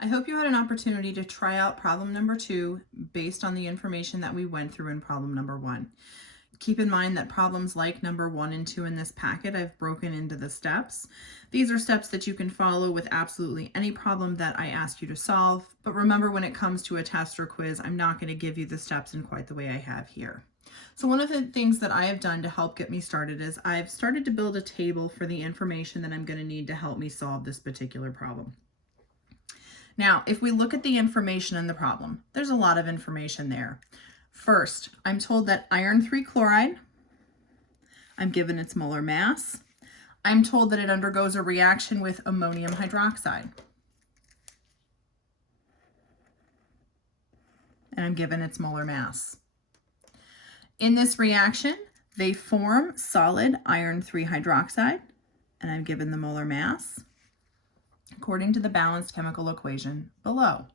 I hope you had an opportunity to try out problem number 2 based on the information that we went through in problem number 1. Keep in mind that problems like number 1 and 2 in this packet I've broken into the steps. These are steps that you can follow with absolutely any problem that I ask you to solve, but remember, when it comes to a test or quiz, I'm not going to give you the steps in quite the way I have here. So one of the things that I have done to help get me started is I've started to build a table for the information that I'm going to need to help me solve this particular problem. Now, if we look at the information in the problem, there's a lot of information there. First, I'm told that iron 3 chloride, I'm given its molar mass. I'm told that it undergoes a reaction with ammonium hydroxide. And I'm given its molar mass. In this reaction, they form solid iron 3 hydroxide, and I'm given the molar mass according to the balanced chemical equation below.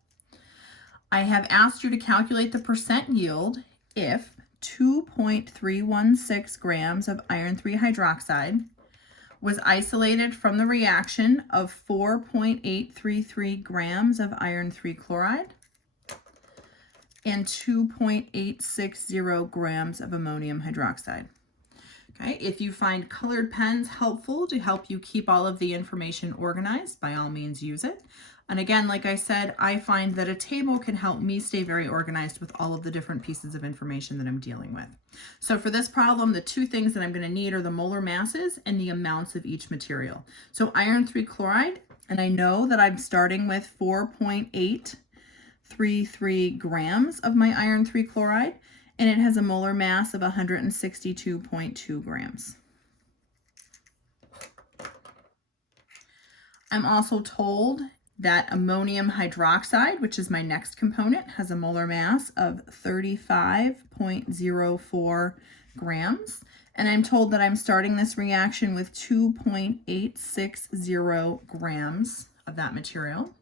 I have asked you to calculate the percent yield if 2.316 grams of iron 3 hydroxide was isolated from the reaction of 4.833 grams of iron 3 chloride and 2.860 grams of ammonium hydroxide. Okay, if you find colored pens helpful to help you keep all of the information organized, by all means use it. And again, like I said, I find that a table can help me stay very organized with all of the different pieces of information that I'm dealing with. So for this problem, the two things that I'm going to need are the molar masses and the amounts of each material. So iron 3 chloride, and I know that I'm starting with 4.833 grams of my iron 3 chloride, and it has a molar mass of 162.2 grams. I'm also told that ammonium hydroxide, which is my next component, has a molar mass of 35.04 grams. And I'm told that I'm starting this reaction with 2.860 grams of that material.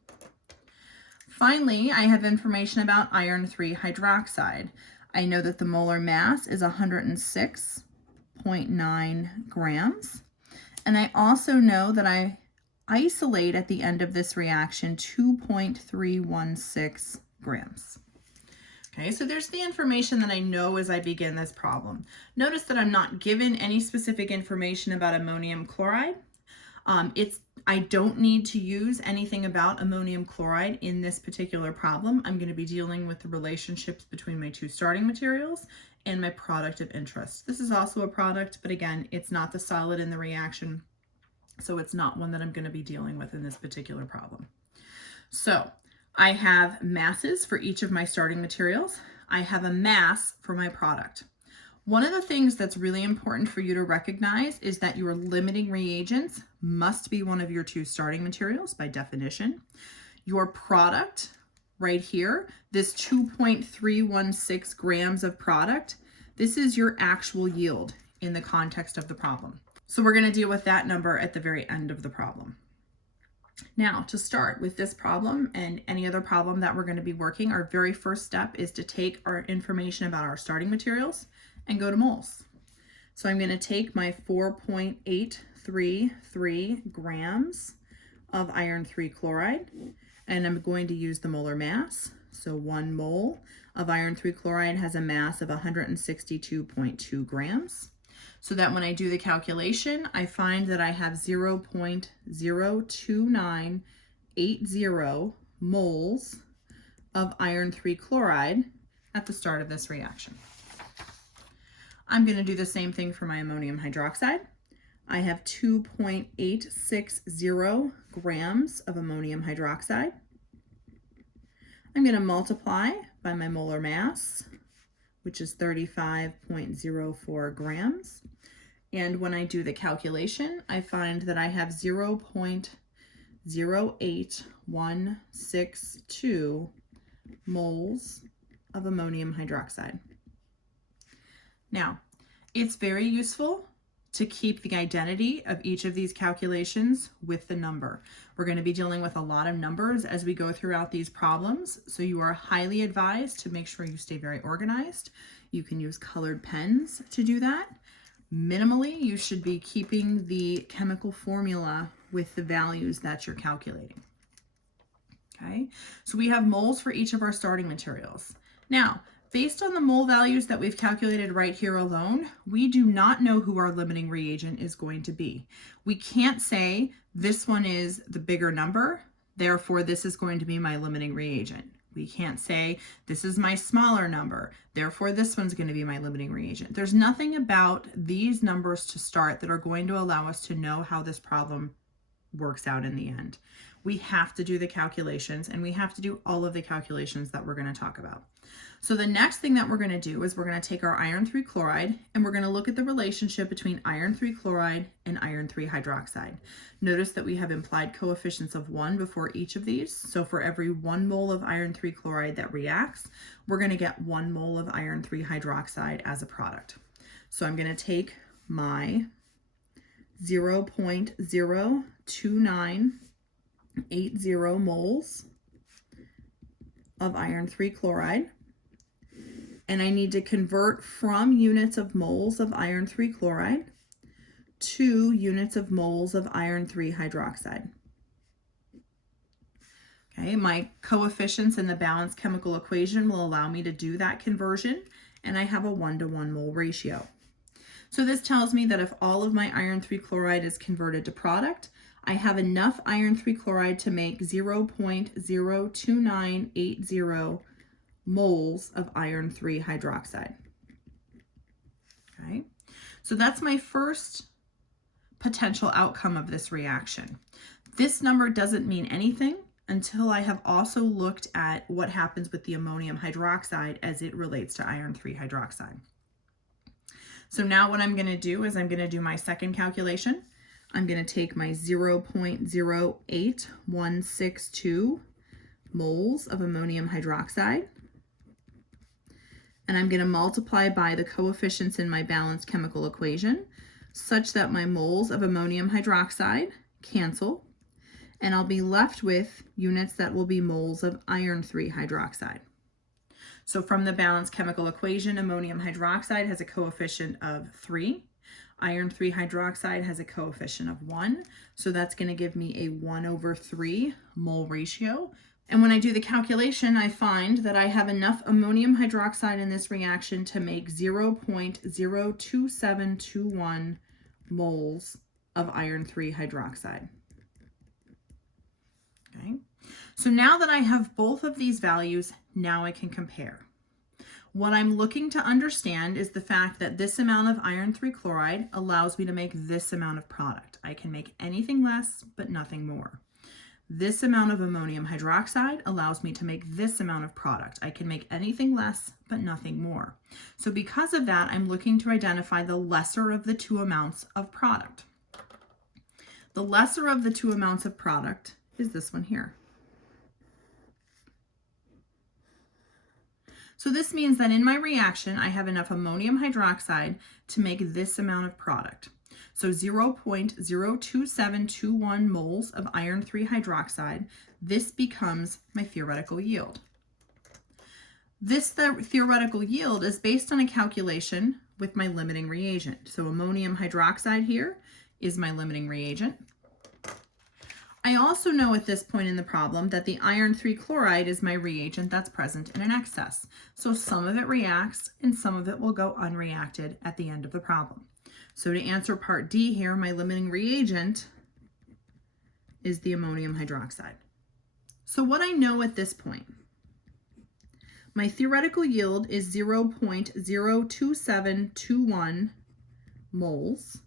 Finally, I have information about iron 3 hydroxide. I know that the molar mass is 106.9 grams. And I also know that I isolate at the end of this reaction 2.316 grams. Okay, so there's the information that I know as I begin this problem. Notice that I'm not given any specific information about ammonium chloride. I don't need to use anything about ammonium chloride in this particular problem. I'm going to be dealing with the relationships between my two starting materials and my product of interest. This is also a product, but again, it's not the solid in the reaction, so it's not one that I'm going to be dealing with in this particular problem. So I have masses for each of my starting materials. I have a mass for my product. One of the things that's really important for you to recognize is that your limiting reagents must be one of your two starting materials by definition. Your product right here, this 2.316 grams of product, this is your actual yield in the context of the problem. So we're going to deal with that number at the very end of the problem. Now, to start with this problem and any other problem that we're going to be working, our very first step is to take our information about our starting materials and go to moles. So I'm going to take my 4.833 grams of iron 3 chloride, and I'm going to use the molar mass. So 1 mole of iron 3 chloride has a mass of 162.2 grams. So that when I do the calculation, I find that I have 0.02980 moles of iron 3 chloride at the start of this reaction. I'm going to do the same thing for my ammonium hydroxide. I have 2.860 grams of ammonium hydroxide. I'm going to multiply by my molar mass, which is 35.04 grams. And when I do the calculation, I find that I have 0.08162 moles of ammonium hydroxide. Now, it's very useful to keep the identity of each of these calculations with the number. We're going to be dealing with a lot of numbers as we go throughout these problems, so you are highly advised to make sure you stay very organized. You can use colored pens to do that. Minimally, you should be keeping the chemical formula with the values that you're calculating. Okay, so we have moles for each of our starting materials. Now, based on the mole values that we've calculated right here alone, we do not know who our limiting reagent is going to be. We can't say this one is the bigger number, therefore this is going to be my limiting reagent. We can't say this is my smaller number, therefore this one's going to be my limiting reagent. There's nothing about these numbers to start that are going to allow us to know how this problem works out in the end. We have to do the calculations, and we have to do all of the calculations that we're going to talk about. So the next thing that we're going to do is we're going to take our iron 3 chloride and we're going to look at the relationship between iron 3 chloride and iron 3 hydroxide. Notice that we have implied coefficients of 1 before each of these. So for every 1 mole of iron 3 chloride that reacts, we're going to get 1 mole of iron 3 hydroxide as a product. So I'm going to take my 0.02980 moles of iron 3 chloride, and I need to convert from units of moles of iron 3 chloride to units of moles of iron 3 hydroxide. Okay, my coefficients in the balanced chemical equation will allow me to do that conversion, and I have a 1-to-1 mole ratio. So this tells me that if all of my iron 3 chloride is converted to product, I have enough iron 3 chloride to make 0.02980 moles of iron 3 hydroxide. Okay, so that's my first potential outcome of this reaction. This number doesn't mean anything until I have also looked at what happens with the ammonium hydroxide as it relates to iron 3 hydroxide. So now what I'm going to do is I'm going to do my second calculation. I'm going to take my 0.08162 moles of ammonium hydroxide, and I'm going to multiply by the coefficients in my balanced chemical equation such that my moles of ammonium hydroxide cancel, and I'll be left with units that will be moles of iron 3 hydroxide. So from the balanced chemical equation, ammonium hydroxide has a coefficient of 3. Iron 3 hydroxide has a coefficient of 1. So that's going to give me a 1/3 mole ratio. And when I do the calculation, I find that I have enough ammonium hydroxide in this reaction to make 0.02721 moles of iron 3 hydroxide. Okay, so now that I have both of these values, now I can compare. What I'm looking to understand is the fact that this amount of iron 3 chloride allows me to make this amount of product. I can make anything less, but nothing more. This amount of ammonium hydroxide allows me to make this amount of product. I can make anything less, but nothing more. So because of that, I'm looking to identify the lesser of the two amounts of product. The lesser of the two amounts of product is this one here. So this means that in my reaction, I have enough ammonium hydroxide to make this amount of product. So 0.02721 moles of iron 3 hydroxide, this becomes my theoretical yield. This theoretical yield is based on a calculation with my limiting reagent. So ammonium hydroxide here is my limiting reagent. I also know at this point in the problem that the iron 3 chloride is my reagent that's present in an excess. So some of it reacts and some of it will go unreacted at the end of the problem. So to answer part D here, my limiting reagent is the ammonium hydroxide. So what I know at this point, my theoretical yield is 0.02721 moles.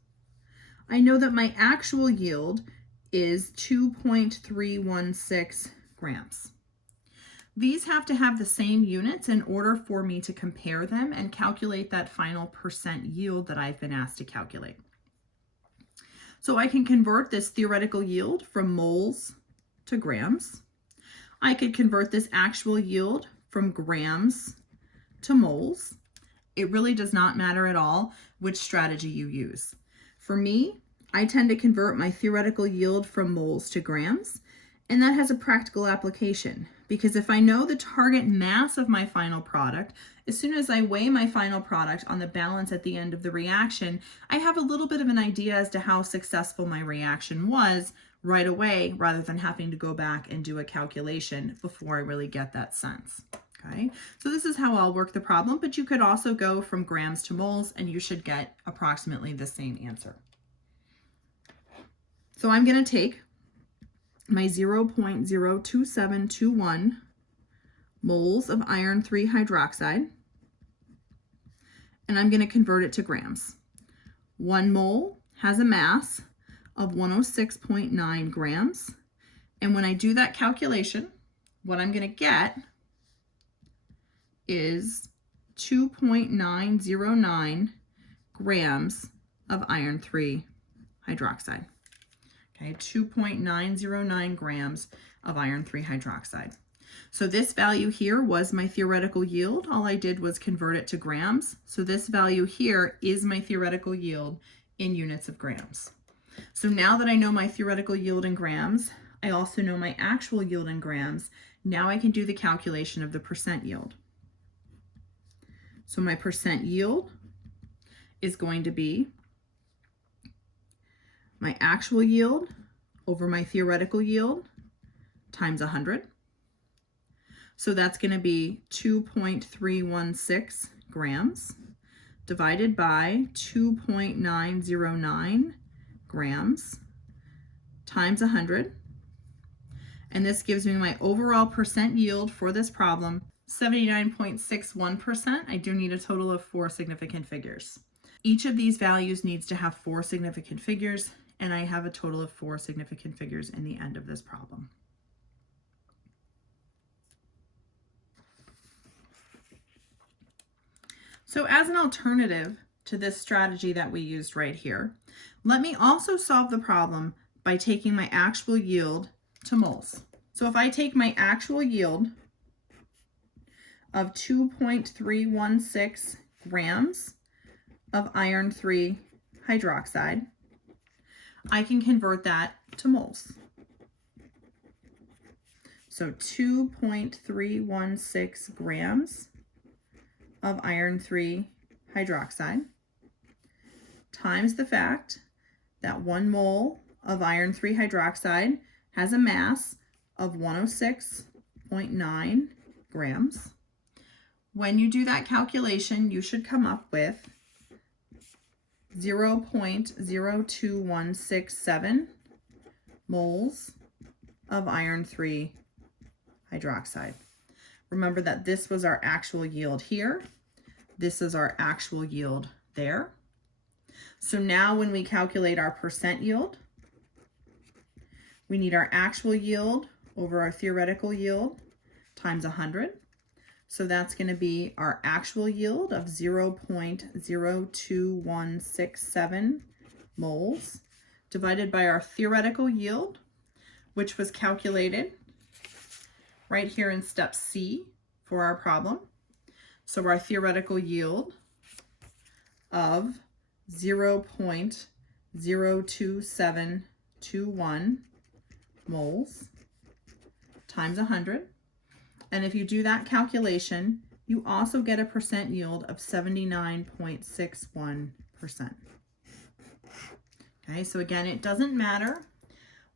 I know that my actual yield is 2.316 grams. These have to have the same units in order for me to compare them and calculate that final percent yield that I've been asked to calculate. So I can convert this theoretical yield from moles to grams. I could convert this actual yield from grams to moles. It really does not matter at all which strategy you use. For me, I tend to convert my theoretical yield from moles to grams, and that has a practical application because if I know the target mass of my final product, as soon as I weigh my final product on the balance at the end of the reaction, I have a little bit of an idea as to how successful my reaction was right away rather than having to go back and do a calculation before I really get that sense. Okay, so this is how I'll work the problem, but you could also go from grams to moles and you should get approximately the same answer. So I'm going to take my 0.02721 moles of iron 3 hydroxide and I'm going to convert it to grams. 1 mole has a mass of 106.9 grams. And when I do that calculation, what I'm going to get is 2.909 grams of iron 3 hydroxide. Okay, 2.909 grams of iron 3 hydroxide. So this value here was my theoretical yield. All I did was convert it to grams. So this value here is my theoretical yield in units of grams. So now that I know my theoretical yield in grams, I also know my actual yield in grams. Now I can do the calculation of the percent yield. So my percent yield is going to be my actual yield over my theoretical yield times 100. So that's going to be 2.316 grams divided by 2.909 grams times 100. And this gives me my overall percent yield for this problem, 79.61%. I do need a total of 4 significant figures. Each of these values needs to have 4 significant figures, and I have a total of 4 significant figures in the end of this problem. So as an alternative to this strategy that we used right here, let me also solve the problem by taking my actual yield to moles. So if I take my actual yield of 2.316 grams of iron 3 hydroxide, I can convert that to moles. So 2.316 grams of iron 3 hydroxide times the fact that 1 mole of iron 3 hydroxide has a mass of 106.9 grams. When you do that calculation, you should come up with 0.02167 moles of iron 3 hydroxide. Remember that this was our actual yield here. This is our actual yield there. So now when we calculate our percent yield, we need our actual yield over our theoretical yield times 100. So that's going to be our actual yield of 0.02167 moles divided by our theoretical yield, which was calculated right here in step C for our problem. So our theoretical yield of 0.02721 moles times 100. And if you do that calculation, you also get a percent yield of 79.61%. Okay, so again, it doesn't matter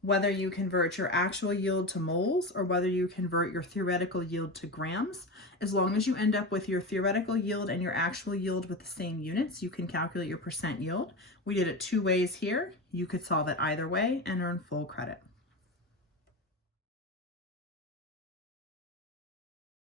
whether you convert your actual yield to moles or whether you convert your theoretical yield to grams. As long as you end up with your theoretical yield and your actual yield with the same units, you can calculate your percent yield. We did it 2 ways here. You could solve it either way and earn full credit.